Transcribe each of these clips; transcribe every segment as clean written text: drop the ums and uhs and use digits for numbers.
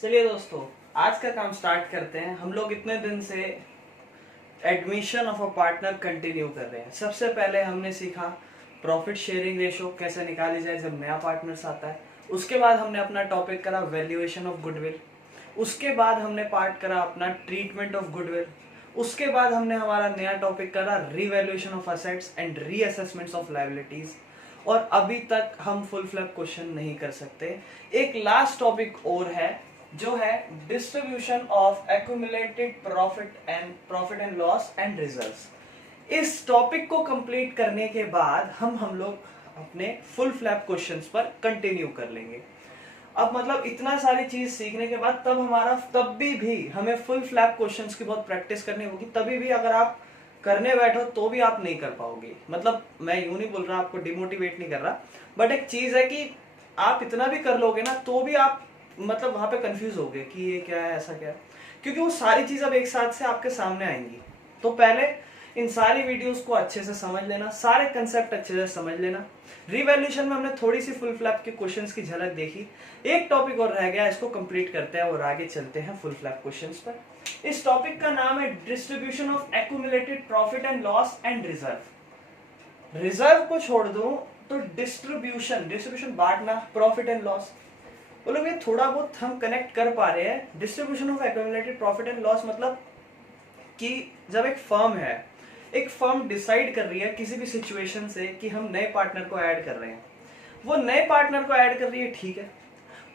चलिए दोस्तों, आज का काम स्टार्ट करते हैं। हम लोग इतने दिन से admission of a partner continue कर रहे हैं। सबसे पहले हमने सीखा प्रॉफिट शेयरिंग रेशो कैसे निकाली जाए जब नया पार्टनर्स आता है। उसके बाद हमने अपना टॉपिक करा वैल्यूएशन ऑफ गुडविल। उसके बाद हमने पार्ट करा अपना ट्रीटमेंट ऑफ गुडविल। उसके बाद हमने हमारा नया टॉपिक करा revaluation of assets and reassessments of liabilities. और अभी तक हम फुल फ्लैप क्वेश्चन नहीं कर सकते। एक लास्ट टॉपिक और है जो है distribution of accumulated profit and loss and reserves. इस टॉपिक को कंप्लीट करने के बाद हम लोग अपने फुल फ्लैप क्वेश्चंस पर कंटिन्यू कर लेंगे। अब मतलब इतना सारी चीज सीखने के बाद तब भी हमें फुल फ्लैप क्वेश्चंस की बहुत प्रैक्टिस करनी होगी। तभी भी अगर आप करने बैठो तो भी आप नहीं कर पाओगे। मतलब मैं यूं नहीं बोल रहा, आपको डिमोटिवेट नहीं कर रहा, बट एक चीज है कि आप इतना भी कर लोगे ना तो भी आप मतलब वहां पे कंफ्यूज होगे कि ये क्या है, ऐसा क्या है, क्योंकि वो सारी चीज अब एक साथ से आपके सामने आएंगी। तो पहले इन सारी वीडियोस को अच्छे से समझ लेना, सारे कंसेप्ट अच्छे से समझ लेना। रिवैल्यूएशन में हमने थोड़ी सी फुल फ्लैप के क्वेश्चंस की झलक देखी। एक टॉपिक और रह गया, इसको कंप्लीट करते हैं और आगे चलते हैं फुल फ्लैप क्वेश्चंस पर। इस टॉपिक का नाम है distribution of accumulated profit and loss and reserve. Reserve को छोड़ दो तो डिस्ट्रीब्यूशन बांटना, प्रॉफिट एंड लॉस। बोलोगे थोड़ा बहुत हम कनेक्ट कर पा रहे हैं। Distribution of accumulated profit and loss मतलब कि जब एक फर्म डिसाइड कर रही है किसी भी सिचुएशन से कि हम नए पार्टनर को ऐड कर रहे हैं, वो नए पार्टनर को ऐड कर रही है, ठीक है,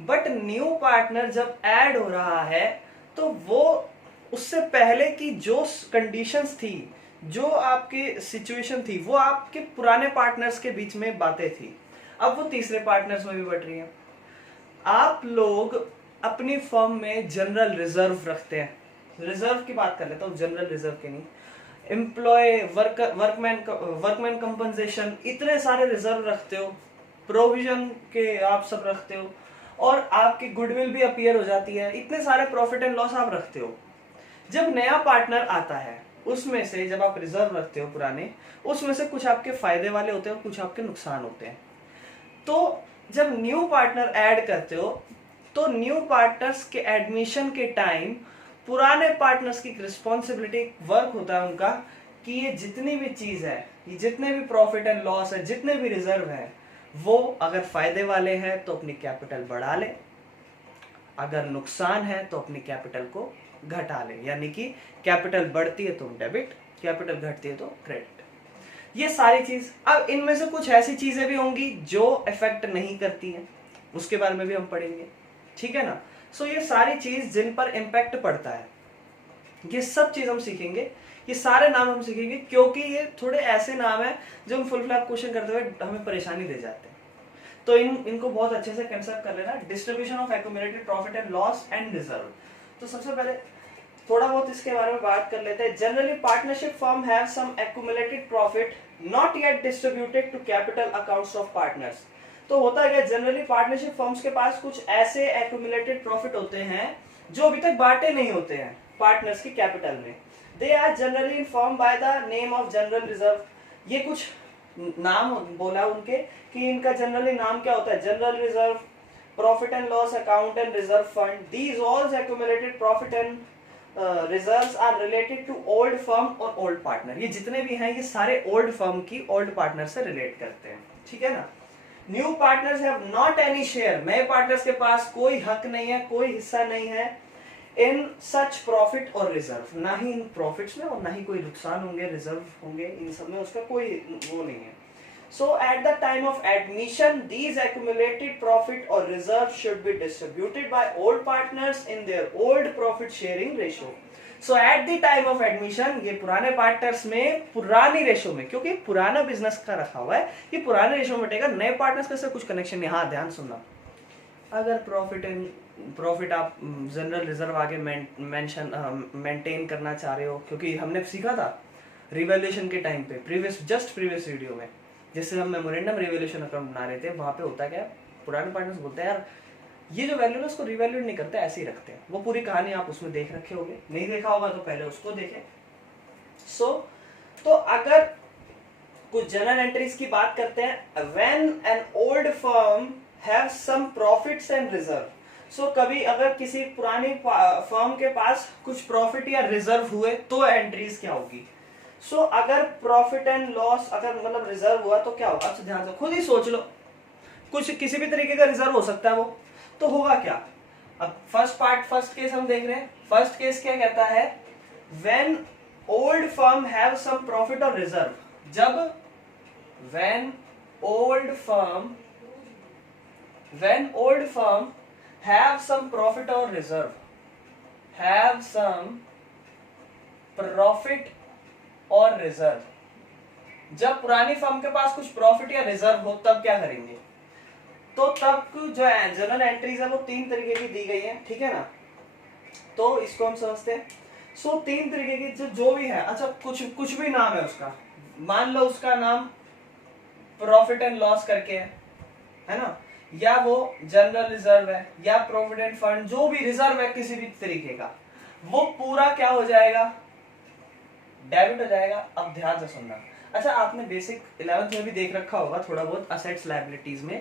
बट न्यू पार्टनर जब ऐड हो रहा है तो वो उससे पहले की जो कंडीशंस थी, जो आपकी सिचुएशन थी, वो आपके पुराने पार्टनर्स के बीच में बातें थी, अब वो तीसरे पार्टनर्स में भी बढ़ रही है। आप लोग अपनी फर्म में जनरल रिजर्व रखते हैं। रिजर्व की बात कर लेता हूँ, जनरल रिजर्व की नहीं। एम्प्लॉय वर्कमैन कंपनसेशन, इतने सारे रिजर्व रखते हो, प्रोविजन के आप सब रखते हो, और आपकी गुडविल भी अपीयर हो जाती है, इतने सारे प्रॉफिट एंड लॉस आप रखते हो। जब नया पार्टनर आता है उसमें से जब आप रिजर्व रखते हो पुराने, उसमें से कुछ आपके फायदे वाले होते हैं और कुछ आपके नुकसान होते हैं। तो जब न्यू पार्टनर ऐड करते हो तो न्यू पार्टनर्स के एडमिशन के टाइम पुराने पार्टनर्स की रिस्पॉन्सिबिलिटी वर्क होता है उनका कि ये जितनी भी चीज है, ये जितने भी प्रॉफिट एंड लॉस है, जितने भी रिजर्व है, वो अगर फायदे वाले हैं तो अपनी कैपिटल बढ़ा ले, अगर नुकसान है तो अपनी कैपिटल को घटा ले। यानी कि कैपिटल बढ़ती है तो डेबिट, कैपिटल घटती है तो क्रेडिट। ये सारी चीज, अब इनमें से कुछ ऐसी चीजें भी होंगी जो इफेक्ट नहीं करती हैं, उसके बारे में भी हम पढ़ेंगे, ठीक है ना। सो ये सारी चीज जिन पर इम्पैक्ट पड़ता है, ये सब चीज हम सीखेंगे। ये सारे नाम हम सीखेंगे क्योंकि ये थोड़े ऐसे नाम है जो हम फुल फ्लैप क्वेश्चन करते हुए हमें परेशानी दे जाते हैं। तो इनको बहुत अच्छे से कंसेप्ट कर लेना। Distribution of accumulated profit and loss and reserve. तो सबसे पहले थोड़ा बहुत इसके बारे में बात कर लेते हैं। Generally partnership firm have some accumulated profit not yet distributed to capital accounts of partners. तो होता है जनरली पार्टनरशिप फर्म्स के पास कुछ ऐसे एक्यूमुलेटेड प्रॉफिट होते हैं जो अभी तक बांटे नहीं होते हैं पार्टनर्स की कैपिटल में। They are generally inform by the name of general reserve. ये कुछ नाम बोला उनके कि इनका जनरली नाम क्या होता है, general reserve, profit and loss account and reserve fund. These all accumulated profit and reserves are related to old firm और ओल्ड पार्टनर। ये जितने भी हैं ये सारे ओल्ड फर्म की ओल्ड पार्टनर से रिलेट करते हैं, ठीक है ना। New partners have not any share. नए पार्टनर्स के पास कोई हक नहीं है, कोई हिस्सा नहीं है इन सच प्रॉफिट और रिजर्व। ना ही इन प्रॉफिट्स में और ना ही कोई नुकसान होंगे, रिजर्व होंगे, इन सब में उसका कोई वो नहीं है। So at the time of admission, these accumulated profit or reserve should be distributed by old partners in their old profit sharing ratio. So at the time of admission, ये पुराने पार्टनर्स में पुरानी रेशो में, क्योंकि पुराना business का रखा हुआ है, ये पुराने रेशो में बटेगा। नए पार्टनर्स का कुछ कनेक्शन नहीं। हाँ ध्यान सुनना, अगर प्रॉफिट आप जनरल रिजर्व आगे मेंटेन करना चाह रहे हो, क्योंकि हमने सीखा था रिवैल्यूएशन के टाइम पे प्रीवियस वीडियो में, जैसे हम मेमोरेंडम रिवैल्यूएशन अकाउंट बना रहे थे, वहां पे होता क्या है, पुराने पार्टनर्स बोलते हैं यार ये जो वैल्यू है उसको रिवैल्यूएट नहीं करते, ऐसे ही रखते हैं। वो पूरी कहानी आप उसमें देख रखे होगे, नहीं देखा होगा तो पहले उसको देखें। तो अगर कुछ जनरल एंट्रीज की बात करते हैं, when an old firm have some profits and reserve. So कभी अगर किसी पुरानी फर्म के पास कुछ प्रॉफिट या रिजर्व हुए तो एंट्रीज क्या होगी। सो अगर प्रॉफिट एंड लॉस अगर मतलब रिजर्व हुआ तो क्या होगा, अच्छा ध्यान से खुद ही सोच लो, कुछ किसी भी तरीके का रिजर्व हो सकता है वो, तो होगा क्या। अब फर्स्ट केस हम देख रहे हैं। फर्स्ट केस क्या कहता है, when old firm have some profit और रिजर्व, जब when old firm have some profit or reserve, have some profit or reserve, जब पुरानी फर्म के पास कुछ प्रॉफिट या रिजर्व हो तब क्या करेंगे। तो तब जो है जनरल एंट्रीज है वो 3 तरीके की दी गई है, ठीक है ना। तो इसको हम समझते हैं। सो 3 तरीके की जो भी है, अच्छा कुछ भी नाम है उसका, मान लो उसका नाम प्रॉफिट एंड लॉस करके है ना, या वो जनरल रिजर्व है या प्रोविडेंट फंड, जो भी रिजर्व है किसी भी तरीके का, वो पूरा क्या हो जाएगा, डेबिट हो जाएगा। अब ध्यान से सुनना। अच्छा आपने बेसिक 11th में भी देख रखा होगा थोड़ा बहुत असेट्स लायबिलिटीज में,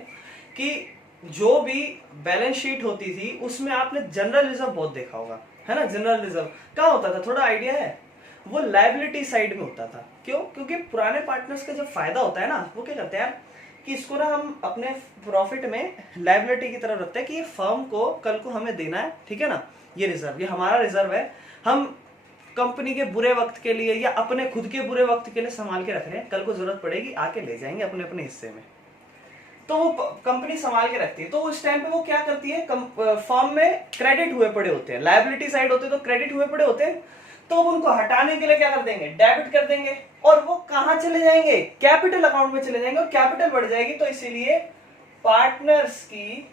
कि जो भी बैलेंस शीट होती थी उसमें आपने जनरल रिजर्व बहुत देखा होगा, है ना। जनरल रिजर्व कहाँ होता था, थोड़ा आइडिया है, वो लायबिलिटी साइड में होता था। क्यों, क्योंकि पुराने पार्टनर्स का जो फायदा होता है ना, वो क्या करते हैं कि इसको ना हम अपने प्रॉफिट में लायबिलिटी की तरफ रखते हैं कि ये फर्म को कल को हमें देना है, ठीक है ना, ये रिजर्व, ये हमारा रिजर्व है, हम कंपनी के बुरे वक्त के लिए या अपने खुद के बुरे वक्त के लिए संभाल के रख रहे हैं, कल को जरूरत पड़ेगी आके ले जाएंगे अपने अपने हिस्से में। तो वो कंपनी संभाल के रखती है। तो उस टाइम पे वो क्या करती है, फर्म में क्रेडिट हुए पड़े होते हैं, लायबिलिटी साइड होते हैं तो क्रेडिट हुए पड़े होते हैं, तो उनको हटाने के लिए क्या कर देंगे, डेबिट कर देंगे, और वो कहां चले जाएंगे, कैपिटल अकाउंट में चले जाएंगे, और कैपिटल बढ़ जाएगी। तो इसीलिए पार्टनर्स की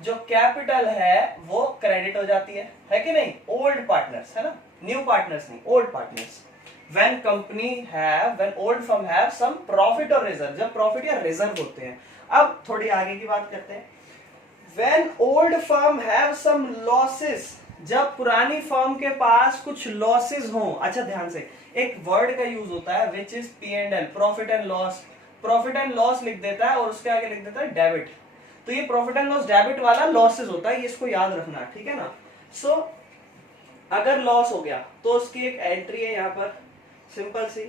जो कैपिटल है वो क्रेडिट हो जाती है कि नहीं। ओल्ड पार्टनर्स है ना, न्यू पार्टनर्स नहीं, old partners. when old firm have some profit or reserve, जब प्रॉफिट या रिजर्व होते हैं। अब थोड़ी आगे की बात करते हैं। when old firm have some losses, जब पुरानी फर्म के पास कुछ लॉसेस हो। अच्छा ध्यान से, एक वर्ड का यूज होता है which is P&L, profit and loss. Profit and loss लिख देता है और उसके आगे लिख देता है डेबिट। तो ये प्रॉफिट एंड लॉस डेबिट वाला लॉसेस होता है, ये इसको याद रखना, ठीक है ना। सो अगर लॉस हो गया तो उसकी एक एंट्री है यहाँ पर सिंपल सी,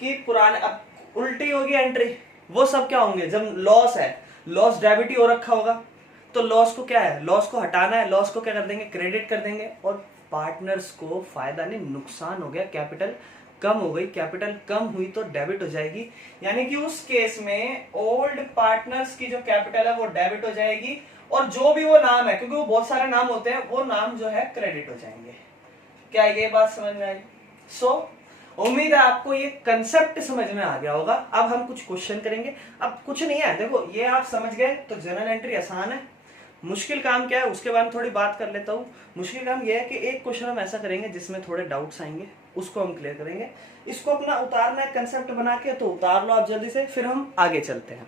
कि पुराने, अब उल्टी होगी एंट्री, वो सब क्या होंगे, जब लॉस है, लॉस डेबिट ही हो रखा होगा, तो लॉस को क्या है, लॉस को हटाना है, लॉस को क्या कर देंगे, क्रेडिट कर देंगे, और पार्टनर्स को फायदा नहीं नुकसान हो गया, कैपिटल कम हो गई, कैपिटल कम हुई तो डेबिट हो जाएगी। यानी कि उस केस में ओल्ड पार्टनर्स की जो कैपिटल है वो डेबिट हो जाएगी, और जो भी वो नाम है, क्योंकि वो बहुत सारे नाम होते हैं, वो नाम जो है क्रेडिट हो जाएंगे। क्या ये बात समझ में आई। उम्मीद है आपको ये कंसेप्ट समझ में आ गया होगा। अब हम कुछ क्वेश्चन करेंगे। अब कुछ नहीं है, देखो ये आप समझ गए तो जनरल एंट्री आसान है। मुश्किल काम क्या है उसके बारे में थोड़ी बात कर लेता हूँ। मुश्किल काम यह है कि एक क्वेश्चन हम ऐसा करेंगे जिसमें थोड़े डाउट्स आएंगे, उसको हम क्लियर करेंगे। इसको अपना उतारना है कंसेप्ट बना के, तो उतार लो आप जल्दी से, फिर हम आगे चलते हैं।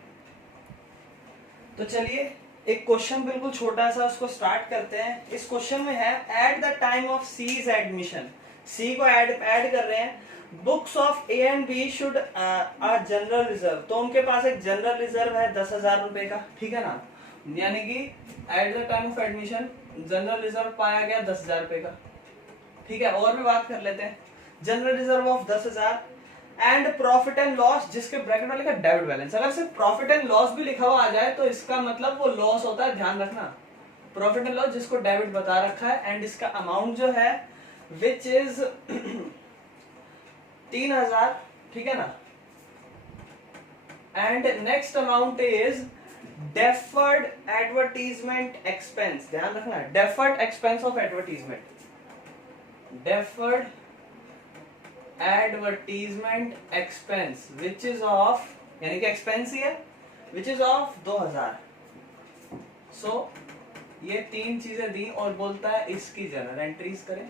तो चलिए एक क्वेश्चन बिल्कुल छोटा सा उसको स्टार्ट करते हैं। इस क्वेश्चन में है at the time of C's admission, C को ऐड कर रहे हैं, books of A and B should आ जनरल रिजर्व। तो उनके पास एक जनरल रिजर्व है 10,000 रुपए का, ठीक है ना, यानी कि eight the time of admission general reserve पाया गया 10,000 रुपए का, ठीक है। और भी बात कर लेते हैं, general reserve of 10,000 and profit and loss, जिसके ब्रैकेट में लिखा डेबिट बैलेंस। अगर सिर्फ प्रॉफिट एंड लॉस भी लिखा हुआ आ जाए तो इसका मतलब वो लॉस होता है, ध्यान रखना। प्रॉफिट एंड लॉस जिसको डेबिट बता रखा है, एंड इसका अमाउंट जो है विच इज 3,000, ठीक है ना। And next amount is deferred advertisement expense, ध्यान रखना, deferred expense of advertisement, deferred advertisement expense which is of, यानी कि एक्सपेंस ही है, विच इज ऑफ 2,000। सो ये 3 चीजें दी और बोलता है इसकी जनरल एंट्रीज करें।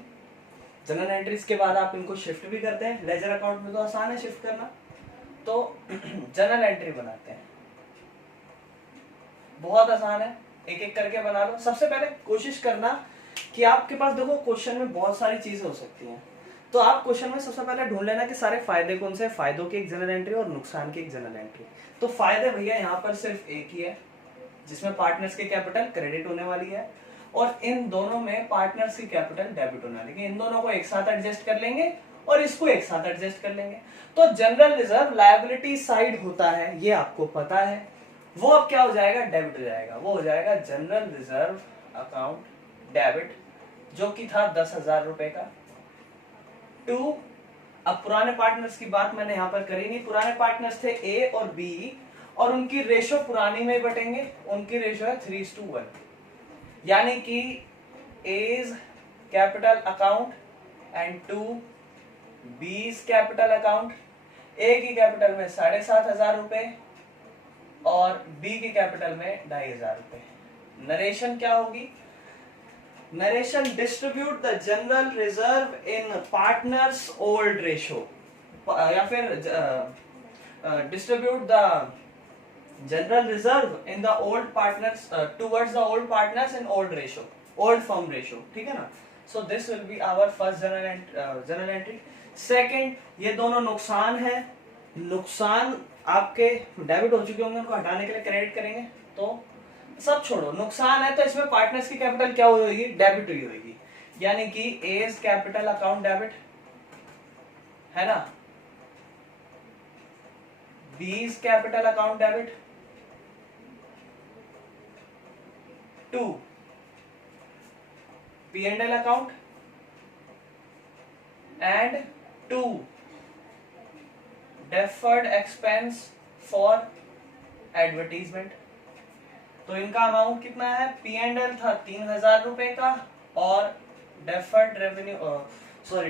जनरल एंट्रीज के बाद आप इनको शिफ्ट भी करते हैं, लेजर अकाउंट में तो आसान है शिफ्ट करना, तो जनरल एंट्री बनाते हैं, बहुत आसान है, एक एक करके बना लो। सबसे पहले कोशिश करना कि आपके पास, देखो क्वेश्चन में बहुत सारी चीजें हो सकती हैं, तो आप क्वेश्चन में सबसे पहले ढूंढ लेना कि सारे फायदे कौन से, फायदों की एक जनरल एंट्री और नुकसान की एक जनरल एंट्री। तो फायदे भैया यहाँ पर सिर्फ एक ही है, जिसमें पार्टनर्स के कैपिटल क्रेडिट होने वाली है, और इन दोनों में पार्टनर्स की कैपिटल डेबिट होना है, लेकिन इन दोनों को एक साथ एडजस्ट कर लेंगे और इसको एक साथ एडजस्ट कर लेंगे। तो जनरल रिजर्व लायबिलिटी साइड होता है, ये आपको पता है, वो अब क्या हो जाएगा, डेबिट हो जाएगा, वो हो जाएगा जनरल रिजर्व अकाउंट डेबिट, जो कि था 10,000 रुपए का। टू, अब पुराने पार्टनर्स की बात मैंने यहां पर करी नहीं, पुराने पार्टनर्स थे ए और बी, और उनकी रेशो पुरानी में बटेंगे, उनकी रेशो है 3:1, यानी कि as capital account and to B's capital account. A की कैपिटल में 7,500 रुपए और बी की कैपिटल में 2,500 रुपए। नरेशन क्या होगी, narration distribute the general reserve in partners old ratio, या फिर distribute the general reserve in the old partners towards the old partners in old ratio, old firm ratio, ठीक है ना। So this will be our first general entry. Second, ये दोनों नुकसान है, नुकसान आपके डेबिट हो चुके होंगे, उनको हटाने के लिए क्रेडिट करेंगे, तो सब छोड़ो, नुकसान है तो इसमें पार्टनर्स की कैपिटल क्या हुई होगी, डेबिट हुई होगी, यानी कि एज कैपिटल अकाउंट डेबिट है ना, B's capital account debit, to P&L account and to deferred expense for advertisement. तो इनका अमाउंट कितना है, P&L था 3,000 रुपए का और deferred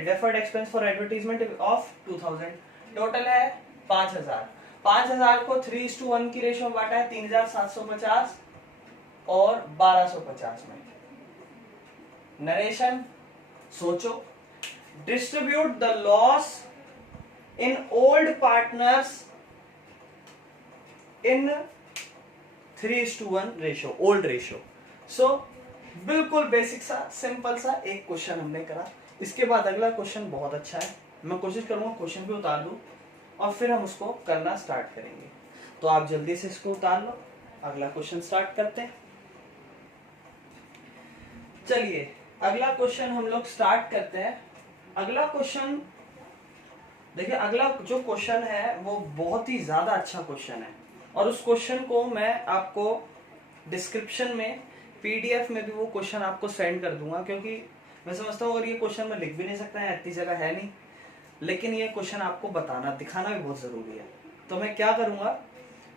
deferred expense for advertisement of 2,000, total है 5,000। 5,000 को 3:1 की रेशो में बांटा है, 3,750 और 1,250 में। नरेशन सोचो, distribute the loss in old partners in 3:1 ratio, old ratio. So बिल्कुल बेसिक सा सिंपल सा एक क्वेश्चन हमने करा। इसके बाद अगला क्वेश्चन बहुत अच्छा है, मैं कोशिश करूंगा क्वेश्चन भी उतार दूं और फिर हम उसको करना स्टार्ट करेंगे। तो आप जल्दी से इसको उतार लो, अगला क्वेश्चन स्टार्ट करते हैं। चलिए अगला क्वेश्चन हम लोग स्टार्ट करते हैं। अगला क्वेश्चन देखिए, अगला जो क्वेश्चन है वो बहुत ही ज्यादा अच्छा क्वेश्चन है और उस क्वेश्चन को मैं आपको डिस्क्रिप्शन में पीडीएफ में भी वो क्वेश्चन आपको सेंड कर दूंगा, क्योंकि मैं समझता हूँ और ये क्वेश्चन मैं लिख भी नहीं सकता है, इतनी जगह है नहीं, लेकिन ये क्वेश्चन आपको बताना दिखाना भी बहुत जरूरी है। तो मैं क्या करूंगा,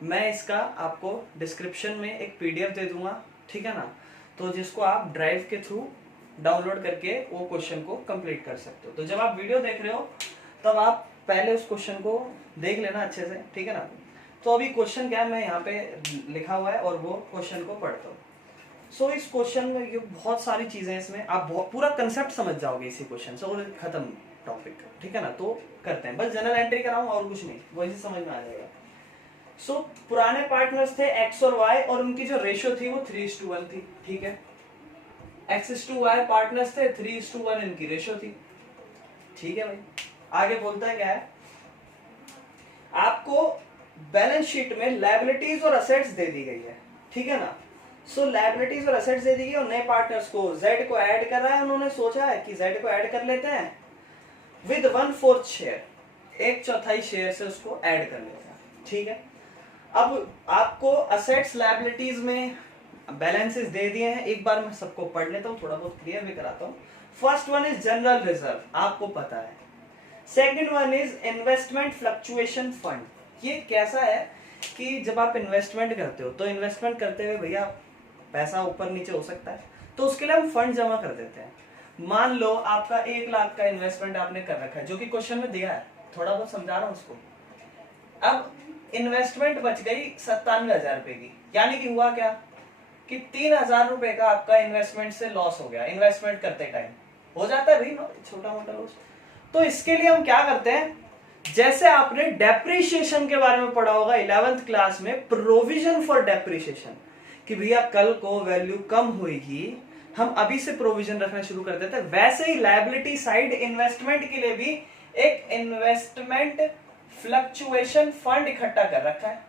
मैं इसका आपको डिस्क्रिप्शन में एक पीडीएफ दे दूंगा, ठीक है ना, तो जिसको आप ड्राइव के थ्रू डाउनलोड करके वो क्वेश्चन को कंप्लीट कर सकते हो। तो जब आप वीडियो देख रहे हो तब आप पहले उस क्वेश्चन को देख लेना अच्छे से, ठीक है ना। तो अभी क्वेश्चन क्या है, मैं यहाँ पे लिखा हुआ है और वो क्वेश्चन को पढ़ता हूँ। सो इस क्वेश्चन में ये बहुत सारी चीजें हैं, इसमें आप पूरा कंसेप्ट समझ जाओगे इसी क्वेश्चन से और खत्म टॉपिक, ठीक है ना। तो करते हैं, बस जनरल एंट्री कराऊं और कुछ नहीं, वो इसी समझ में आ जाएगा। सो पुराने पार्टनर्स थे एक्स और वाई और उनकी जो रेशियो थी वो 3:1 थी, ठीक है। X/Y पार्टनर्स थे, 3:1 इनकी रेशियो थी, ठीक है भाई। आगे बोलता है क्या है, आपको बैलेंस शीट में लायबिलिटीज और असेट्स दे दी गई है, ठीक है ना। सो लायबिलिटीज और असेट्स दे दी गई और नए पार्टनर्स को Z को ऐड कर रहा है, उन्होंने सोचा है कि Z को ऐड कर लेते हैं विद 1/4 शेयर, 1/4 शेयर से उसको ऐड कर लेते हैं, ठीक है। अब आपको असेट्स लायबिलिटीज में बैलेंसेस दे दिए हैं, एक बार मैं सबको पढ़ लेता हूं, थोड़ा बहुत क्लियर भी कराता हूं। First one is general reserve, आपको पता है। Second one is investment fluctuation fund. ये कैसा है कि जब आप इन्वेस्टमेंट करते हो तो इन्वेस्टमेंट करते हुए भैया पैसा ऊपर नीचे हो सकता है, तो उसके लिए हम फंड जमा कर देते हैं। मान लो आपका 1 लाख का इन्वेस्टमेंट आपने कर रखा है, जो कि क्वेश्चन में दिया है, थोड़ा बहुत समझा रहा हूं उसको। अब इन्वेस्टमेंट बच गई 97,000 रुपए की, यानी कि हुआ क्या कि 3,000 रुपए का आपका इन्वेस्टमेंट से लॉस हो गया। इन्वेस्टमेंट करते टाइम हो जाता है भाई छोटा मोटा लॉस। तो इसके लिए हम क्या करते हैं, जैसे आपने डेप्रिसिएशन के बारे में पढ़ा होगा 11th क्लास में, प्रोविजन फॉर डेप्रिसिएशन, कि भैया कल को वैल्यू कम होगी, हम अभी से प्रोविजन रखना शुरू कर देते हैं। वैसे ही लायबिलिटी साइड इन्वेस्टमेंट के लिए भी एक इन्वेस्टमेंट फ्लक्चुएशन फंड इकट्ठा कर रखा है,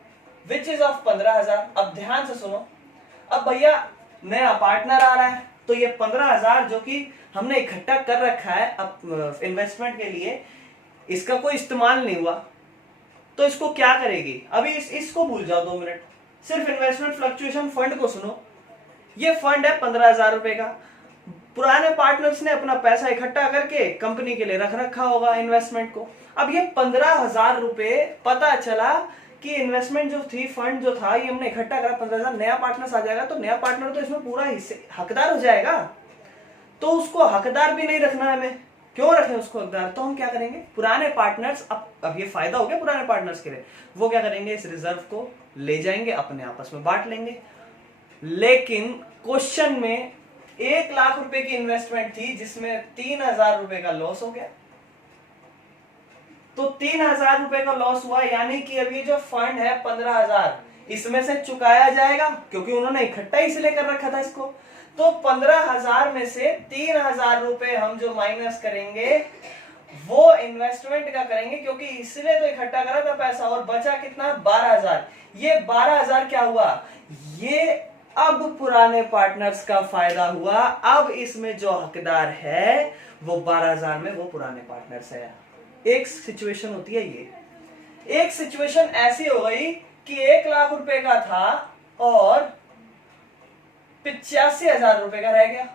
विच इज ऑफ 15,000। अब ध्यान से सुनो, अब भैया नया पार्टनर आ रहा है, तो ये 15,000 जो कि हमने इकट्ठा कर रखा है अब इन्वेस्टमेंट के लिए, इसका कोई इस्तेमाल नहीं हुआ, तो इसको क्या करेगी? अभी इसको भूल जाओ 2 मिनट, सिर्फ इन्वेस्टमेंट फ्लक्चुएशन फंड को सुनो। ये फंड है 15,000 रुपए का, पुराने पार्टनर्स ने अपना पैसा इकट्ठा करके कंपनी के लिए रख रखा होगा इन्वेस्टमेंट को। अब ये 15,000 रुपए पता चला कि इन्वेस्टमेंट जो थी, फंड जो था, ये हमने इकट्ठा करा 15,000, नया पार्टनर्स आ जाएगा तो नया पार्टनर तो इसमें पूरा हिस्से हकदार हो जाएगा, तो उसको हकदार भी नहीं रखना है हमें। क्यों रखें उसको हकदार? तो हम क्या करेंगे, पुराने पार्टनर्स, अब ये फायदा हो गया पुराने पार्टनर्स के लिए, वो क्या करेंगे, इस रिजर्व को ले जाएंगे, अपने आपस में बांट लेंगे। लेकिन क्वेश्चन में 1 लाख रुपए की इन्वेस्टमेंट थी जिसमें 3,000 रुपए का लॉस हो गया, तो 3,000 रुपए का लॉस हुआ, यानी कि अभी जो फंड है 15,000 इसमें से चुकाया जाएगा, क्योंकि उन्होंने इकट्ठा इसलिए कर रखा था इसको। तो 15,000 में से 3,000 रुपए हम जो माइनस करेंगे वो इन्वेस्टमेंट का करेंगे, क्योंकि इसलिए तो इकट्ठा करा था पैसा, और बचा कितना, 12,000। ये 12,000 क्या हुआ, ये अब पुराने पार्टनर्स का फायदा हुआ। अब इसमें जो हकदार है वो 12,000 में वो पुराने पार्टनर्स है। एक सिचुएशन होती है ये, एक सिचुएशन ऐसी हो गई कि 1 लाख रुपए का था और 85,000 रुपए का रह गया,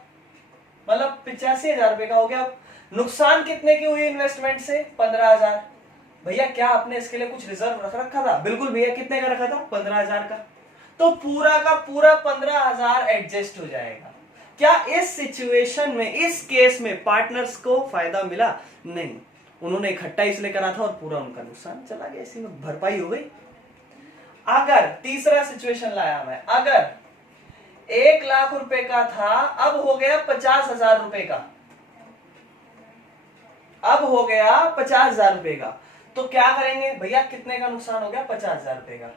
मतलब 85,000 रुपए का हो गया। नुकसान कितने की हुई इन्वेस्टमेंट से, 15,000। भैया क्या आपने इसके लिए कुछ रिजर्व रख रखा था? बिल्कुल भैया, कितने का रखा था, 15,000 का। तो पूरा का पूरा 15,000 एडजस्ट हो जाएगा। क्या इस सिचुएशन में, इस केस में पार्टनर्स को फायदा मिला? नहीं, उन्होंने इकट्ठा इसलिए करा था और पूरा उनका नुकसान चला गया, इसी में भरपाई हो गई। अगर तीसरा सिचुएशन लाया मैं, अगर 1 लाख रुपए का था, अब हो गया 50,000 रुपए का, अब हो गया 50,000 रुपए का, तो क्या करेंगे भैया, कितने का नुकसान हो गया, 50,000 रुपए का।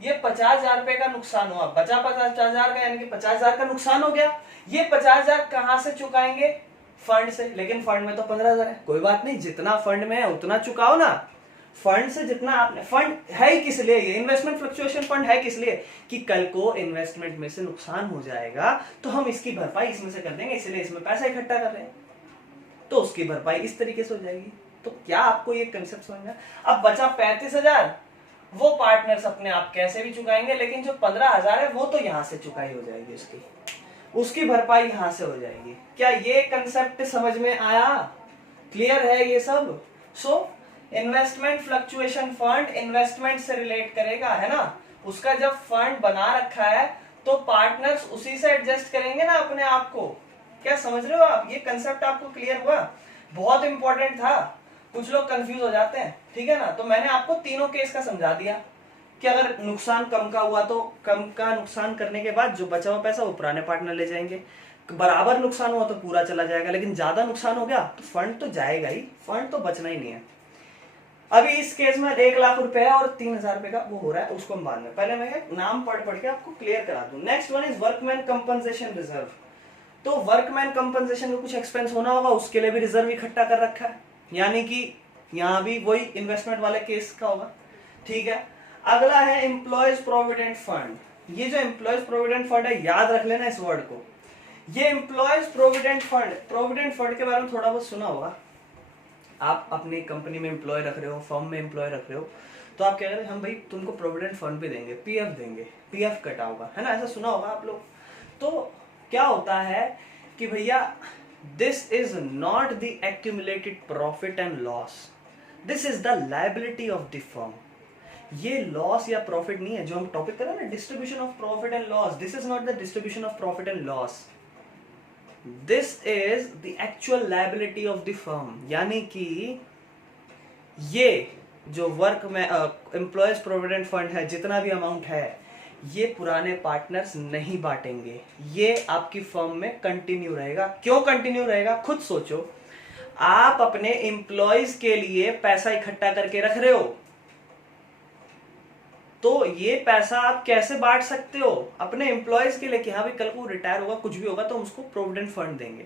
ये 50,000 रुपए का नुकसान हुआ, बचा 50,000 का, यानी कि 50,000 का नुकसान हो गया। ये 50,000 कहां से चुकाएंगे, फंड से, लेकिन फंड में तो 15,000 है। कोई बात नहीं, जितना फंड में है उतना चुकाओ ना, फंड से जितना आपने, फंड है ही किस लिए, ये इन्वेस्टमेंट फ्लक्चुएशन फंड है किस लिए, कि कल को इन्वेस्टमेंट में से नुकसान हो जाएगा तो हम इसकी भरपाई इसमें से कर देंगे, इसलिए इसमें पैसा इकट्ठा कर रहे हैं, तो उसकी भरपाई इस तरीके से हो जाएगी। तो क्या आपको ये कंसेप्ट समझ में? अब बचा 35,000, वो पार्टनर्स अपने आप कैसे भी चुकाएंगे, लेकिन जो 15,000 है वो तो यहां से चुकाई हो जाएगी, उसकी भरपाई यहां से हो जाएगी। क्या ये कंसेप्ट समझ में आया, क्लियर है ये सब? So investment fluctuation fund investment से रिलेट करेगा, है ना, उसका जब फंड बना रखा है तो पार्टनर्स उसी से एडजस्ट करेंगे ना अपने आप को। क्या समझ रहे हो आप? ये कंसेप्ट आपको क्लियर हुआ? बहुत इंपॉर्टेंट था, कुछ लोग कंफ्यूज हो जाते हैं, ठीक है ना। तो मैंने आपको तीनों केस का समझा दिया कि अगर नुकसान कम का हुआ तो कम का नुकसान करने के बाद जो बचा हुआ पैसा वो पुराने पार्टनर ले जाएंगे, बराबर नुकसान हुआ तो पूरा चला जाएगा, लेकिन ज्यादा नुकसान हो गया तो फंड तो जाएगा ही, फंड तो बचना ही नहीं है। अभी इस केस में 1 लाख रुपए है और 3,000 रुपए का वो हो रहा है, उसको हम बाद में, पहले मैं नाम पढ़ के आपको क्लियर करा दूं। Next one is workman compensation reserve. तो वर्कमैन कंपनसेशन को कुछ एक्सपेंस होना होगा, उसके लिए भी रिजर्व इकट्ठा कर रखा है, यानी कि यहां भी वही इन्वेस्टमेंट वाले केस का होगा, ठीक है। अगला है एम्प्लॉयज प्रोविडेंट फंड। ये जो एम्प्लॉयज प्रोविडेंट फंड है, याद रख लेना इस वर्ड को, ये एम्प्लॉयज प्रोविडेंट फंड के बारे में थोड़ा बहुत सुना होगा। आप अपनी कंपनी में एम्प्लॉय रख रहे हो, फर्म में एम्प्लॉय रख रहे हो, तो आप क्या करें, हम भाई तुमको प्रोविडेंट फंड भी देंगे, पीएफ देंगे, पीएफ कटा होगा, है ना, ऐसा सुना होगा आप लोग। तो क्या होता है कि भैया this is not the accumulated profit and loss, this is the liability of the firm. ये लॉस या प्रॉफिट नहीं है, जो हम टॉपिक कर रहे हैं ना, distribution of profit and loss, this is not the distribution of profit and loss, this is the actual liability of the firm. यानी कि ये जो वर्क में एम्प्लॉयज प्रोविडेंट फंड है, जितना भी अमाउंट है, ये पुराने पार्टनर्स नहीं बांटेंगे, ये आपकी फर्म में कंटिन्यू रहेगा। क्यों कंटिन्यू रहेगा, खुद सोचो। आप अपने एम्प्लॉयज के लिए पैसा इकट्ठा करके रख रहे हो, तो ये पैसा आप कैसे बांट सकते हो अपने एम्प्लॉयज के लिए, कि हाँ भाई कल को रिटायर होगा, कुछ भी होगा तो हम उसको प्रोविडेंट फंड देंगे।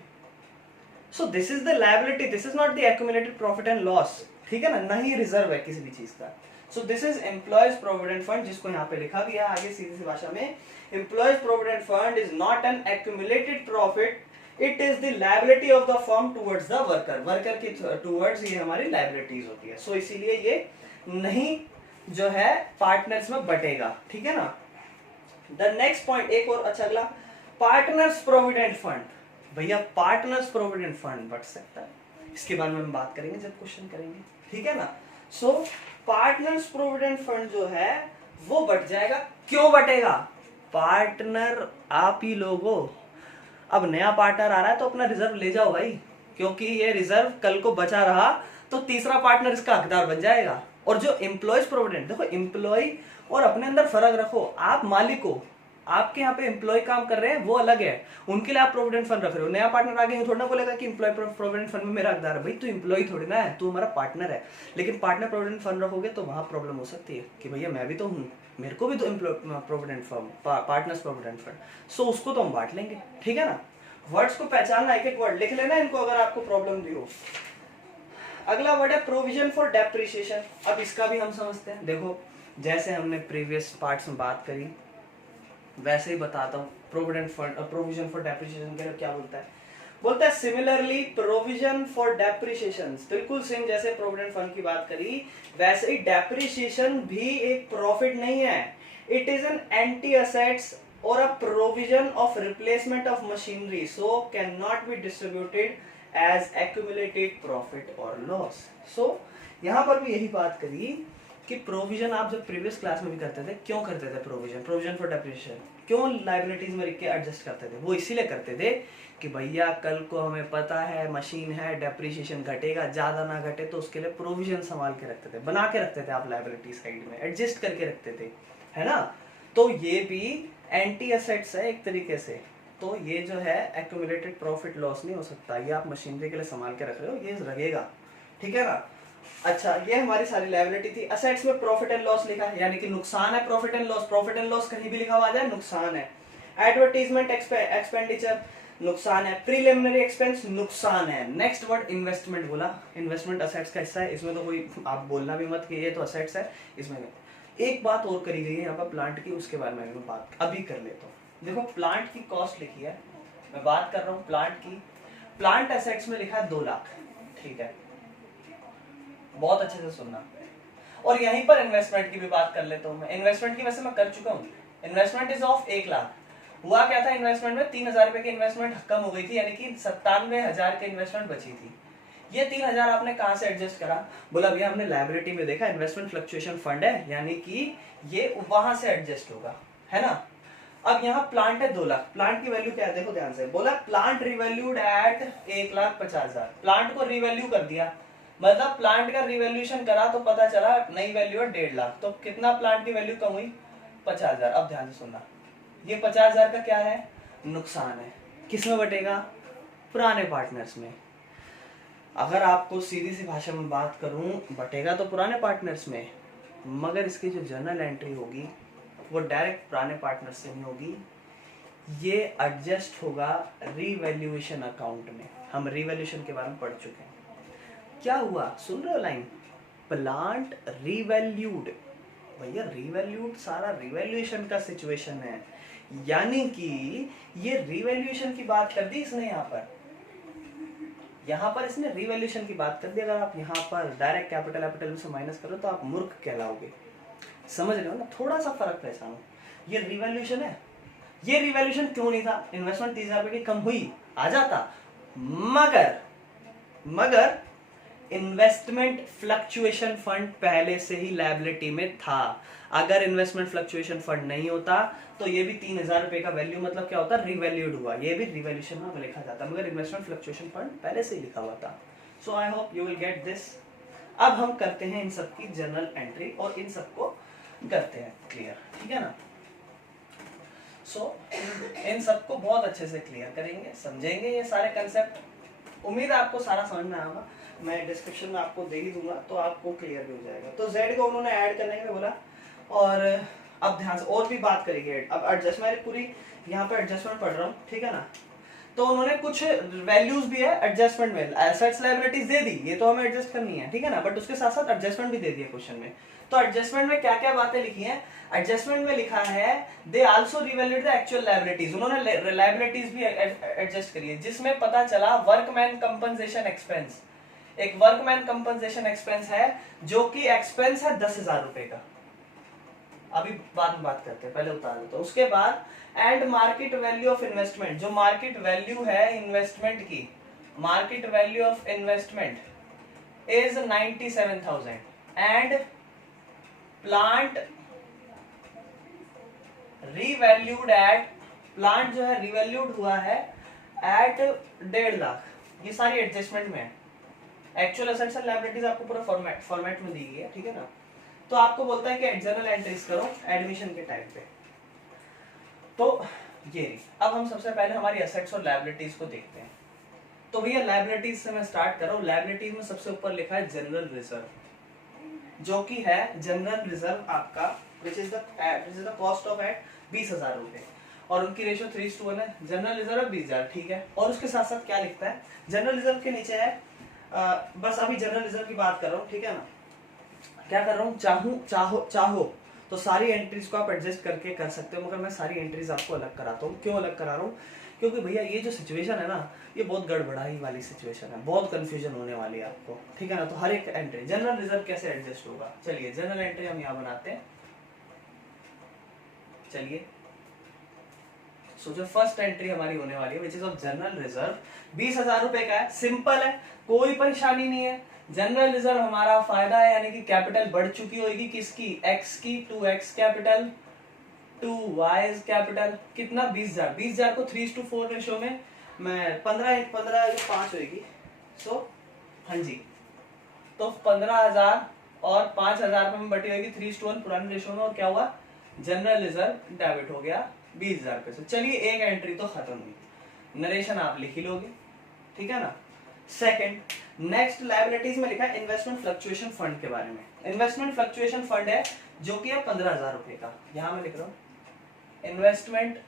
So this is the liability, this is not the accumulated profit and loss, ठीक है ना ही रिजर्व है किसी भी चीज का। So this is employees provident fund, जिसको यहाँ पे लिखा गया है आगे सीधी सी भाषा में, employees provident fund is not an accumulated profit, it is the liability of the firm towards the worker, worker की टुवर्ड्स ये हमारी लायबिलिटीज होती है। सो इसीलिए ये नहीं जो है पार्टनर्स में बटेगा, ठीक है ना। द नेक्स्ट पॉइंट एक और अच्छा अगला, पार्टनर्स प्रोविडेंट फंड। भैया पार्टनर्स प्रोविडेंट फंड बट सकता है, इसके बारे में हम बात करेंगे जब क्वेश्चन करेंगे, ठीक है ना। सो पार्टनर्स प्रोविडेंट फंड जो है वो बट जाएगा। क्यों बटेगा? पार्टनर आप ही लोगो, अब नया पार्टनर आ रहा है तो अपना रिजर्व ले जाओ भाई, क्योंकि ये रिजर्व कल को बचा रहा तो तीसरा पार्टनर इसका हकदार बन जाएगा। और जो एम्प्लॉयज प्रोविडेंट, देखो एम्प्लॉय और अपने अंदर फर्क रखो, आप मालिक हो, आपके यहाँ पे एम्प्लॉय काम कर रहे हैं वो अलग है, उनके लिए आप प्रोविडेंट फंड रख रहे हो। नया पार्टनर आगे थोड़ा ना बोलेगा कि एम्प्लॉय प्रोविडेंट फंड में मेरा हकदार है, भाई तू एम्प्लॉय थोड़ी ना है, तू हमारा पार्टनर है। लेकिन पार्टनर प्रोविडेंट फंड रखोगे तो वहां प्रॉब्लम हो सकती है कि भैया मैं भी तो हूँ, मेरे को भी तो provident fund, partners provident fund, so उसको तो हम बांट लेंगे, ठीक है ना। वर्ड्स को पहचानना, एक एक वर्ड लिख लेना इनको अगर आपको प्रॉब्लम दी हो। अगला वर्ड है प्रोविजन फॉर डेप्रिसिएशन। अब इसका भी हम समझते हैं, देखो जैसे हमने प्रीवियस पार्ट्स में बात करी वैसे ही बताता हूँ। Provident fund, provision for depreciation के लिए क्या बोलता है? बोलता है सिमिलरली प्रोविजन फॉर डेप्रिसिएशन, बिल्कुल सेम जैसे प्रोविडेंट फंड की बात करी वैसे ही डेप्रिसिएशन भी एक प्रॉफिट नहीं है, it is an anti assets और a provision of replacement of machinery, so can not be distributed as accumulated profit और लॉस। सो यहाँ पर भी यही बात करी कि प्रोविजन आप जब प्रीवियस क्लास में भी करते थे, क्यों करते थे प्रोविजन फॉर डेप्रिसिएशन, क्यों लायबिलिटीज में लिख के एडजस्ट करते थे? वो इसीलिए करते थे कि भैया कल को हमें पता है मशीन है, डेप्रिसिएशन घटेगा, ज्यादा ना घटे, तो उसके लिए प्रोविजन संभाल के रखते थे, बना के रखते थे आप लायबिलिटी साइड में, एडजस्ट करके रखते थे, है ना। तो ये भी एंटी एसेट्स है एक तरीके से, तो ये जो है एक्यूमुलेटेड प्रॉफिट लॉस नहीं हो सकता, ये आप मशीनरी के लिए संभाल के रख रहे हो, ये रहेगा, ठीक है ना। अच्छा, ये हमारी सारी लायबिलिटी थी। असेट्स में प्रॉफिट एंड लॉस लिखा है, यानी कि नुकसान है, profit and loss, profit and loss कहीं भी लिखा हुआ आ जाए नुकसान है। एडवर्टीजमेंट एक्सपेंडिचर नुकसान है, प्रीलिमिनरी एक्सपेंस नुकसान है। नेक्स्ट वर्ड इन्वेस्टमेंट बोला, इन्वेस्टमेंट असेट्स का हिस्सा है, इसमें तो कोई आप बोलना भी मत कि ये तो असेट्स है, इसमें नहीं। एक बात और करी गई है यहाँ पर प्लांट की, उसके बारे में मैं बात अभी कर लेता हूँ। देखो प्लांट की कॉस्ट लिखी है, मैं बात कर रहा हूँ प्लांट की। प्लांट एसेट्स में लिखा है 2 लाख, ठीक है, बहुत अच्छे से सुनना। और यहीं पर इन्वेस्टमेंट की भी बात कर लेता हूं मैं। इन्वेस्टमेंट की वैसे मैं कर चुका हूं, इन्वेस्टमेंट इज ऑफ 1 लाख। हुआ क्या था इन्वेस्टमेंट में, 3,000 रुपए की इन्वेस्टमेंट कम हो गई थी, यानी कि 97,000 की इन्वेस्टमेंट बची थी। ये 3,000 आपने कहां से एडजस्ट करा? बोला भैया हमने लायबिलिटी में देखा इन्वेस्टमेंट फ्लक्चुएशन फंड है, यानी कि ये वहां से एडजस्ट होगा, है ना। अब यहाँ प्लांट है 2 लाख, प्लांट की वैल्यू क्या है देखो ध्यान से, बोला प्लांट रिवैल्यूड एट 1,50,000, प्लांट को रिवैल्यू कर दिया, मतलब प्लांट का रिवैल्यूएशन करा तो पता चला नई वैल्यू है 1.5 लाख, तो कितना प्लांट की वैल्यू कम हुई? 50,000। अब ध्यान से सुनना, ये 50,000 का क्या है? नुकसान है। किसमें बटेगा? पुराने पार्टनर्स में। अगर आपको सीधी सी भाषा में बात करूं, बटेगा तो पुराने पार्टनर्स में, मगर इसकी जो जर्नल एंट्री होगी वो डायरेक्ट पुराने पार्टनर्स से नहीं होगी, ये एडजस्ट होगा रिवैल्यूएशन अकाउंट में। हम रिवैल्यूएशन के बारे में पढ़ चुके हैं। क्या हुआ, सुन रहे हो लाइन? प्लांट रिवैल्यूड, भैया रिवैल्यूड सारा रिवैल्यूएशन का सिचुएशन है, यानी कि ये रिवैल्यूएशन की बात कर दी इसने यहाँ पर इसने रिवैल्यूएशन की बात कर दी। अगर आप यहाँ पर डायरेक्ट कैपिटल में से माइनस करो तो आप मूर्ख कहलाओगे, समझ रहे हो ना, थोड़ा सा फर्क पहचानो। ये रिवैल्यूएशन है, ये रिवैल्यूएशन क्यों नहीं था? इन्वेस्टमेंट 30,000 रुपए की कम हुई, आ जाता, मगर इन्वेस्टमेंट फ्लक्चुएशन फंड पहले से ही लायबिलिटी में था। अगर इन्वेस्टमेंट फ्लक्चुएशन फंड नहीं होता तो ये भी 3,000 रुपए का वैल्यू, मतलब क्या होता? रिवैल्यूड हुआ, ये भी रिवैल्यूएशन में लिखा जाता, मगर इन्वेस्टमेंट फ्लक्चुएशन फंड पहले से ही लिखा हुआ था। So I hope you will get this. अब हम करते हैं इन सब की जर्नल एंट्री और इन सबको करते हैं क्लियर, ठीक है ना। सो इन सबको बहुत अच्छे से क्लियर करेंगे, समझेंगे ये सारे कंसेप्ट। उम्मीद है आपको सारा समझ में आएगा, मैं डिस्क्रिप्शन में आपको दे ही दूंगा तो आपको क्लियर भी हो जाएगा। तो z को उन्होंने ऐड करने के लिए बोला, और अब ध्यान से और भी बात करेंगे। अब एडजस्ट, मैं पूरी यहाँ पे एडजस्टमेंट पढ़ रहा हूँ, ठीक है ना। तो उन्होंने कुछ वैल्यूज भी है एडजस्टमेंट में, एसेट्स लायबिलिटीज दे दी, ये तो हमें एडजस्ट करनी है, ठीक है ना, बट उसके साथ साथ एडजस्टमेंट भी दे दिया क्वेश्चन में। तो एडजस्टमेंट में क्या क्या बातें लिखी हैं? एडजस्टमेंट में लिखा है they also revalued the actual liabilities, उन्होंने लायबिलिटीज भी एडजस्ट करी है, जिसमें पता चला वर्कमैन कंपनसेशन एक्सपेंस, एक वर्कमैन कंपनसेशन एक्सपेंस है जो कि एक्सपेंस है 10,000 रुपए का। अभी बाद में बात करते हैं, पहले उतार दो। तो उसके बाद and market value of investment, जो मार्केट वैल्यू है इन्वेस्टमेंट की, market value of investment is 97,000 and plant revalued at, plant जो है रिवैल्यूड हुआ है एट 1.5 लाख। ये सारी एडजस्टमेंट में है। एक्चुअल एसेट्स एंड लायबिलिटीज आपको पूरा फॉर्मेट में दी गई है, ठीक है ना। तो आपको बोलता है कि जर्नल एंट्रीज करो एडमिशन के टाइम पे। तो ये अब हम सबसे पहले हमारी एसेट्स और लायबिलिटीज को देखते हैं। तो भैया लायबिलिटीज से मैं स्टार्ट कर रहा हूँ। लायबिलिटीज में सबसे ऊपर लिखा है जनरल रिजर्व, जो कि है जनरल रिजर्व आपका which is the cost of at 20,000 रुपए, और उनकी रेशियो 3:1 है। जनरल रिजर्व 20,000, ठीक है। और उसके साथ साथ क्या लिखता है जनरल रिजर्व के नीचे है, बस अभी जनरल रिजर्व की बात कर रहा हूँ, ठीक है ना। क्या कर रहा हूँ, चाहो तो सारी एंट्रीज को आप एडजस्ट करके कर सकते हो, मगर मैं सारी एंट्रीज आपको अलग कराता हूँ। क्यों अलग करा रहा हूँ? क्योंकि भैया ये जो सिचुएशन है ना, ये बहुत गड़बड़ाई वाली सिचुएशन है, बहुत कंफ्यूजन होने वाली है आपको, ठीक है ना। तो हर एक एंट्री जनरल रिजर्व कैसे एडजस्ट होगा, चलिए जनरल एंट्री हम यहाँ बनाते हैं। चलिए सो जो फर्स्ट एंट्री हमारी होने वाली है which is of general reserve, 20,000 रुपए का है, सिंपल है, कोई परेशानी नहीं है। जनरल रिजर्व हमारा फायदा है, यानी कि कैपिटल बढ़ चुकी होगी किसकी, एक्स की, 2x कैपिटल 2y कैपिटल, कितना 20,000। 20,000 को 3:4 रेशो में मैं 15 जो 5 होगी, सो हाँ जी, तो 15,000 और 5,000 में बटी होगी 3:1 पुराने रेशो में, और क्या हुआ जनरल रिजर्व डेबिट हो गया 20,000 रुपए से। चलिए एक एंट्री तो खत्म हुई, नरेशन आप लिख ही लोगे, ठीक है ना। सेकंड, नेक्स्ट लायबिलिटीज में लिखा है इन्वेस्टमेंट फ्लक्चुएशन फंड के बारे में। इन्वेस्टमेंट फ्लक्चुएशन फंड है जो कि है 15,000 रुपए का, यहां मैं लिख रहा हूं investment,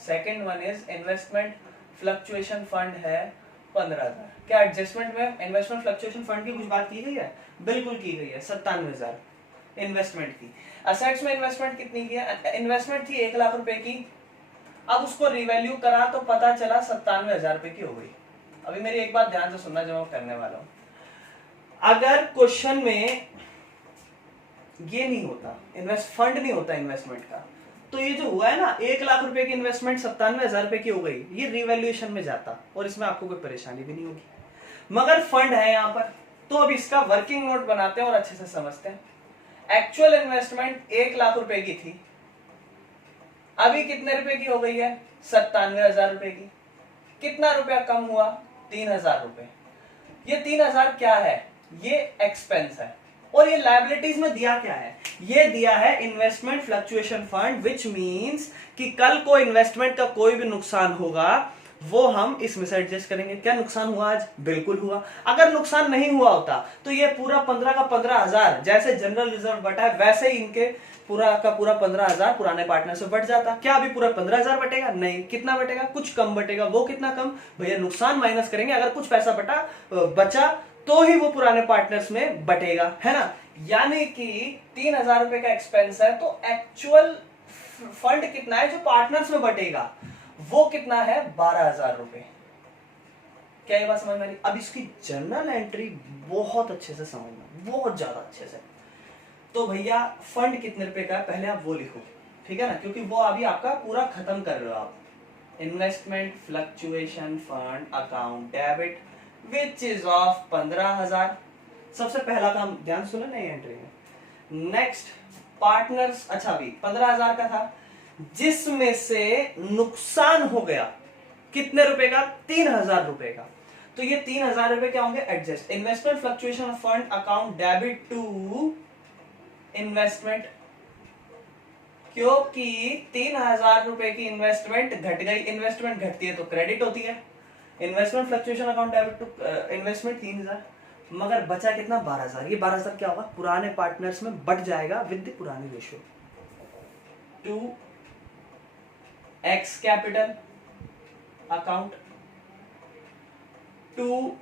second one is investment fluctuation fund है 15,000। क्या एडजस्टमेंट में इन्वेस्टमेंट फ्लक्चुएशन फंड की कुछ बात की गई है? बिल्कुल की गई है, 97,000 इन्वेस्टमेंट की। असेट्स में इन्वेस्टमेंट कितनी की है? इन्वेस्टमेंट थी 1 लाख रुपए की, अब उसको रिवैल्यू करा तो पता चला 97,000 रुपए की हो गई। अभी मेरी एक बात ध्यान से सुनना जो मैं करने वाला हूं, अगर क्वेश्चन में ये नहीं होता, इन्वेस्ट फंड नहीं होता इन्वेस्टमेंट का, तो ये जो हुआ है ना 1 लाख रुपए की इन्वेस्टमेंट 97,000 रुपए की हो गई, ये रिवैल्यूएशन में जाता और इसमें आपको कोई परेशानी भी नहीं होगी। मगर फंड है यहाँ पर, तो अब इसका वर्किंग नोट बनाते हैं और अच्छे से समझते हैं। एक्चुअल इन्वेस्टमेंट 1 लाख रुपए की थी, अभी कितने रुपए की हो गई है? 97,000 रुपए की। कितना रुपया कम हुआ? 3,000 रुपए। ये 3,000 क्या है? ये एक्सपेंस है। और ये लायबिलिटीज में दिया क्या है? ये दिया है investment fluctuation fund, which means कि कल को इन्वेस्टमेंट का कोई भी नुकसान होगा वो हम इसमें से एडजस्ट करेंगे। क्या नुकसान हुआ आज? बिल्कुल हुआ। अगर नुकसान नहीं हुआ होता तो ये पूरा 15 का 15,000 जैसे जनरल रिजर्व बटा है वैसे ही इनके पूरा का पूरा 15,000 पुराने पार्टनर से बट जाता। क्या अभी पूरा 15,000 बटेगा? नहीं। कितना बटेगा? कुछ कम बटेगा। वो कितना कम? भैया नुकसान माइनस करेंगे, अगर कुछ पैसा बचा तो ही वो पुराने पार्टनर्स में बटेगा, है ना। यानी कि 3,000 रुपए का एक्सपेंस है, तो एक्चुअल फंड कितना है जो पार्टनर्स में बटेगा वो कितना है? 12,000 रुपए। क्या ये बात समझ में आ रही? अब इसकी जर्नल एंट्री बहुत अच्छे से समझना, बहुत ज्यादा अच्छे से। तो भैया फंड कितने रुपए का है पहले आप वो लिखो, ठीक है ना, क्योंकि वो अभी आपका पूरा खत्म कर रहे हो आप। Investment fluctuation fund account debit which is of 15,000। सबसे पहला काम ध्यान सुनो ना एंट्री में। नेक्स्ट पार्टनर्स, अच्छा अभी 15,000 का था जिसमें से नुकसान हो गया कितने रुपए का? 3,000 रुपए का। तो ये 3,000 रुपए क्या होंगे? Adjust. Investment fluctuation fund account debit to investment, क्योंकि 3,000 रुपए की इन्वेस्टमेंट घट गई। इन्वेस्टमेंट घटती है तो क्रेडिट होती है। Investment fluctuation account debit to investment 3,000, मगर बचा कितना? 12,000। ये 12,000 क्या होगा? पुराने पार्टनर्स में बट जाएगा विद द पुरानी ratio to X capital account to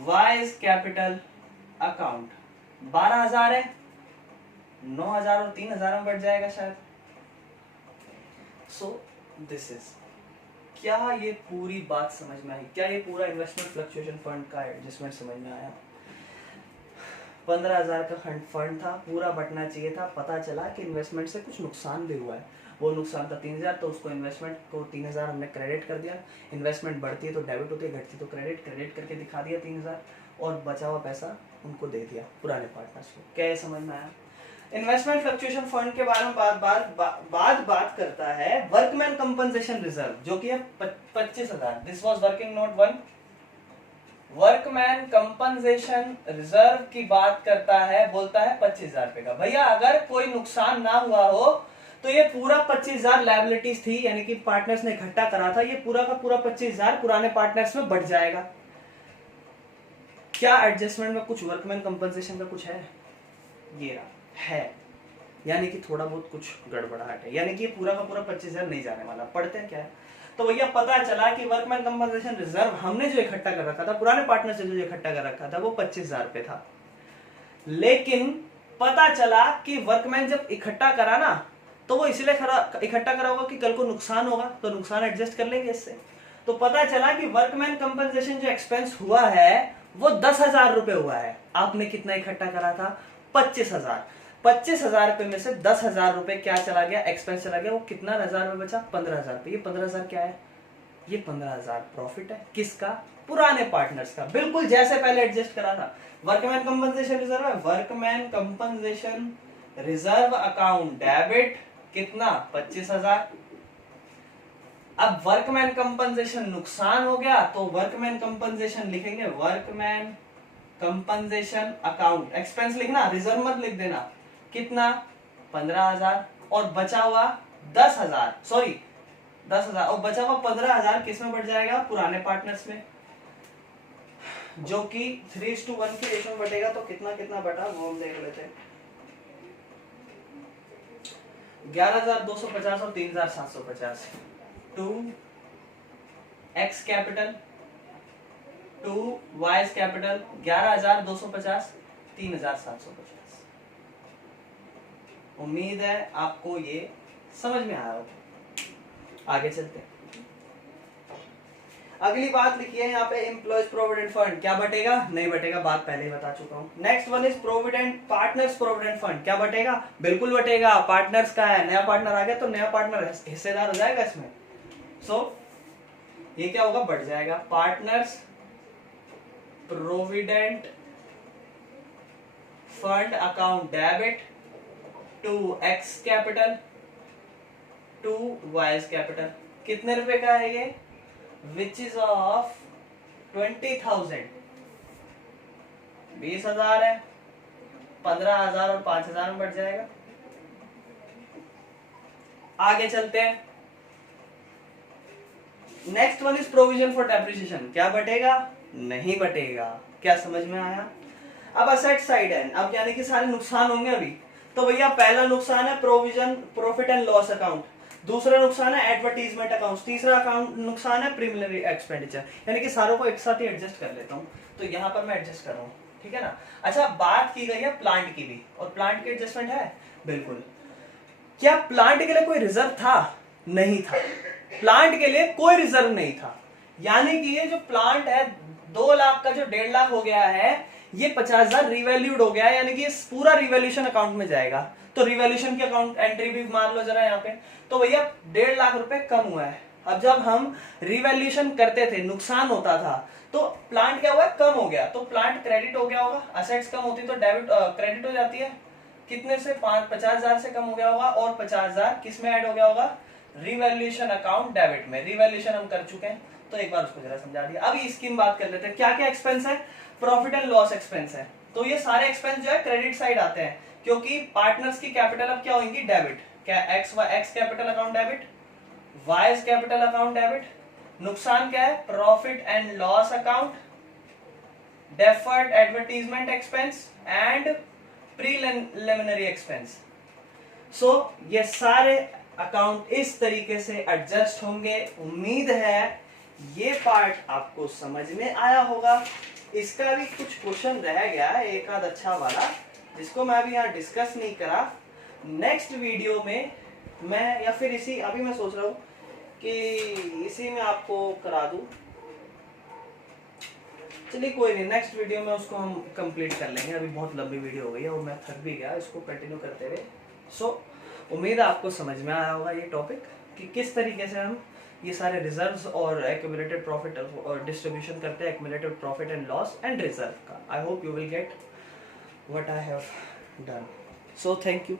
Y's capital account. 12,000 है, 9,000 और 3,000 में बढ़ जाएगा शायद। सो दिस इज, क्या ये पूरी बात समझ में आई? क्या ये पूरा इन्वेस्टमेंट फ्लक्चुएशन फंड का एडजस्टमेंट समझ में आया? 15,000 का फंड था, पूरा बटना चाहिए था, पता चला कि इन्वेस्टमेंट से कुछ नुकसान भी हुआ है। वो नुकसान था 3,000, तो उसको इन्वेस्टमेंट को 3,000 हमने क्रेडिट कर दिया। इन्वेस्टमेंट बढ़ती है तो डेबिट होती है, घटती तो क्रेडिट करके दिखा दिया 3,000, और बचा हुआ पैसा उनको दे दिया पुराने पार्टनर्स को। क्या ये समझ में आया? इन्वेस्टमेंट फ्लक्चुएशन फंड के बारे में बात करता है वर्कमैन कंपनसेशन रिजर्व, जो कि है 25,000। This was working note 1। Workman compensation reserve की बात करता है, बोलता है 25,000 रुपए का। भैया अगर कोई नुकसान ना हुआ हो तो ये पूरा 25,000 लायबिलिटीज थी, यानी कि पार्टनर्स ने इकट्ठा करा था, ये पूरा का पूरा 25,000 पुराने पार्टनर्स में बढ़ जाएगा। क्या एडजस्टमेंट में कुछ वर्कमैन कंपनसेशन का कुछ है? ये रहा है, यानी कि थोड़ा बहुत कुछ गड़बड़ाहट है, यानी कि पूरा का पूरा 25,000 नहीं जाने वाला। पढ़ते हैं क्या है? तो भैया पता चला कि वर्कमैन कंपनसेशन रिजर्व हमने जो इकट्ठा कर रखा था, पुराने पार्टनर से जो इकट्ठा कर रखा था, वो 25,000 रुपए था। लेकिन पता चला कि वर्कमैन जब इकट्ठा करा ना, तो वो इसलिए इकट्ठा करा होगा कि कल को नुकसान होगा, तो नुकसान एडजस्ट कर लेंगे इससे। तो पता चला कि वर्कमैन कंपनसेशन जो एक्सपेंस हुआ है वो 10,000 रुपए हुआ है। आपने कितना इकट्ठा करा था? 25,000। 25,000 रुपए में से 10,000 रुपए क्या चला गया? एक्सपेंस चला गया। वो कितना हजार रुपए बचा? 15,000 रुपए। ये 15,000 क्या है? ये 15,000 प्रॉफिट है। किसका? पुराने पार्टनर्स का, बिल्कुल जैसे पहले एडजस्ट करा था। वर्कमैन कंपनसेशन रिजर्व है, workman compensation reserve account debit कितना? 25,000। अब वर्कमैन कंपनसेशन नुकसान हो गया तो वर्कमैन कंपनसेशन लिखेंगे, वर्कमैन कंपनसेशन अकाउंट। एक्सपेंस लिखना, रिजर्व मत लिख देना। कितना? 15,000। और बचा हुआ 10,000, सॉरी 10,000, और बचा हुआ 15,000 किस में बढ़ जाएगा? पुराने पार्टनर्स में, जो कि 3:1 की रेशो में बटेगा। तो कितना कितना बटा वो हम देख लेते हैं। 11,250 और 3,750 to X capital to Y's capital. 11,250, 3,750। उम्मीद है आपको ये समझ में आया होगा। आगे चलते हैं। अगली बात लिखी है यहाँ पे, एम्प्लॉयज प्रोविडेंट फंड क्या बटेगा? नहीं बटेगा, बात पहले ही बता चुका हूँ। Next one is provident partners provident fund. क्या बटेगा? बिल्कुल बटेगा। पार्टनर्स का है, नया पार्टनर आ गया तो नया पार्टनर हिस्सेदार हो जाएगा इसमें। सो ये क्या होगा? बढ़ जाएगा। Partners provident fund account debit to X capital to Y's capital. कितने रुपए का है ये? Which is of 20,000। 20,000 है, 15,000 और 5,000 में बढ़ जाएगा। आगे चलते हैं। Next one is provision for depreciation. क्या बटेगा? नहीं बटेगा। क्या समझ में आया? अब असेट साइड है, अब यानी कि सारे नुकसान होंगे अभी। तो भैया पहला नुकसान है provision profit and loss account, दूसरा नुकसान है एडवर्टीजमेंट अकाउंट, तीसरा अकाउंट नुकसान है प्रीलिमिनरी एक्सपेंडिचर। यानी कि सारों को एक साथ ही एडजस्ट कर लेता हूँ। तो यहाँ पर मैं एडजस्ट कर रहा हूँ, ठीक है ना। अच्छा, बात की गई है प्लांट की भी, और प्लांट की एडजस्टमेंट है बिल्कुल। क्या प्लांट के लिए कोई रिजर्व था? नहीं था। प्लांट के लिए कोई रिजर्व नहीं था। यानी कि ये जो प्लांट है 2 लाख का जो 1.5 लाख हो गया है, ये 50,000 रिवैल्यूड हो गया है, यानी कि पूरा रिवैल्यूशन अकाउंट में जाएगा। तो रिवैल्यूशन की अकाउंट एंट्री भी मान लो जरा यहाँ पे। तो भैया 1.5 लाख रुपए कम हुआ है। अब जब हम रिवैल्यूशन करते थे, नुकसान होता था, तो प्लांट क्या हुआ? कम हो गया। तो प्लांट क्रेडिट हो गया होगा। असेट्स कम होती तो डेबिट क्रेडिट हो जाती है। कितने से? 50,000 से कम हो गया होगा, और 50,000 किस में ऐड हो गया होगा? रिवैल्यूशन अकाउंट डेबिट में। रिवैल्यूशन हम कर चुके हैं, तो एक बार उसको जरा समझा दिया। अभी इसकी बात कर लेते हैं। क्या क्या एक्सपेंस है? प्रॉफिट एंड लॉस एक्सपेंस है। तो ये सारे एक्सपेंस जो है क्रेडिट साइड आते हैं, क्योंकि पार्टनर्स की कैपिटल अब क्या होंगी? डेबिट। क्या? X capital account debit, Y's capital account debit. नुकसान क्या है? Profit and loss account, deferred advertisement expense and preliminary expense. So ये सारे अकाउंट इस तरीके से एडजस्ट होंगे। उम्मीद है ये पार्ट आपको समझ में आया होगा। इसका भी कुछ क्वेश्चन रह गया है, एक आध अच्छा वाला, जिसको मैं अभी यहाँ डिस्कस नहीं करा, नेक्स्ट वीडियो में मैं, या फिर इसी, अभी मैं सोच रहा हूँ कि इसी में आपको करा दूँ। चलिए कोई नहीं, नेक्स्ट वीडियो में उसको हम कंप्लीट कर लेंगे। अभी बहुत लंबी वीडियो हो गई है और मैं थक भी गया इसको कंटिन्यू करते हुए। सो उम्मीद है आपको समझ में आया होगा ये टॉपिक कि किस तरीके से हम ये सारे रिजर्व्स और एक्यूमुलेटेड प्रॉफिट और डिस्ट्रीब्यूशन करते हैं, accumulated profit and loss and reserve का। I hope you will get what I have done. So thank you.